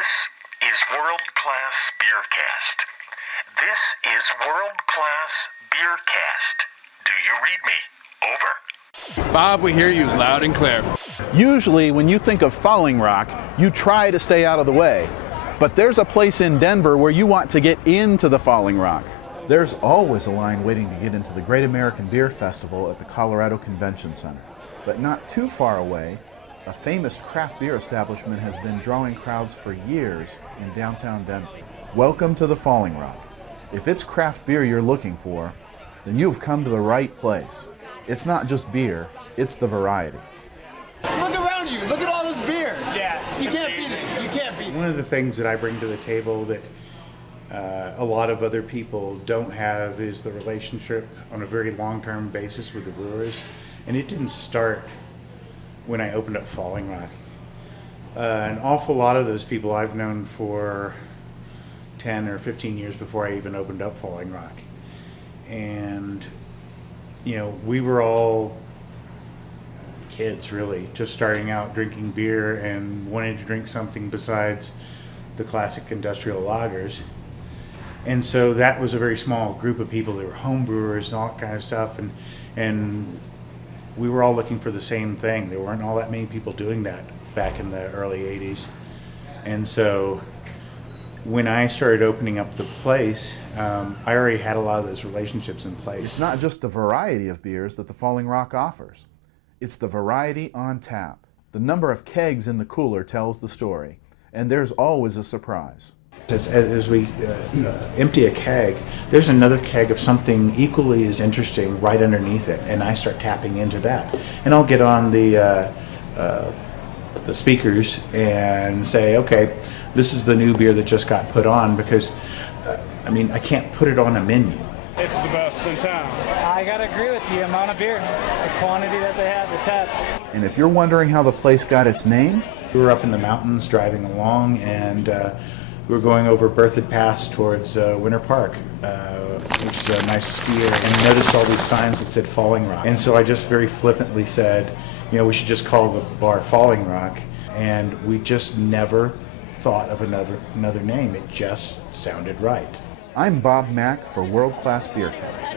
This is World Class BeerCast. This is World Class BeerCast. Do you read me? Over. Bob, we hear you loud and clear. Usually when you think of Falling Rock, you try to stay out of the way. But there's a place in Denver where you want to get into the Falling Rock. There's always a line waiting to get into the Great American Beer Festival at the Colorado Convention Center. But not too far away, a famous craft beer establishment has been drawing crowds for years in downtown Denver. Welcome to the Falling Rock. If it's craft beer you're looking for, then you've come to the right place. It's not just beer, it's the variety. Look around you, look at all this beer. Yeah. You can't beat it, you can't beat it. One of the things that I bring to the table that a lot of other people don't have is the relationship on a very long-term basis with the brewers. And it didn't start when I opened up Falling Rock. An awful lot of those people I've known for 10 or 15 years before I even opened up Falling Rock. And, you know, we were all kids, really, just starting out drinking beer and wanting to drink something besides the classic industrial lagers. And so that was a very small group of people that were home brewers and all that kind of stuff. And we were all looking for the same thing. There weren't all that many people doing that back in the early 80s. And so when I started opening up the place, I already had a lot of those relationships in place. It's not just the variety of beers that the Falling Rock offers. It's the variety on tap. The number of kegs in the cooler tells the story, and there's always a surprise. As we empty a keg, there's another keg of something equally as interesting right underneath it, and I start tapping into that. And I'll get on the speakers and say, okay, this is the new beer that just got put on, because, I mean, I can't put it on a menu. It's the best in town. I gotta agree with the amount of beer, the quantity that they have, the taps. And if you're wondering how the place got its name, We were up in the mountains driving along, and we were going over Berthoud Pass towards Winter Park, which is a nice ski area, and noticed all these signs that said Falling Rock. And so I just very flippantly said, you know, we should just call the bar Falling Rock. And we just never thought of another name. It just sounded right. I'm Bob Mack for World Class BeerCast.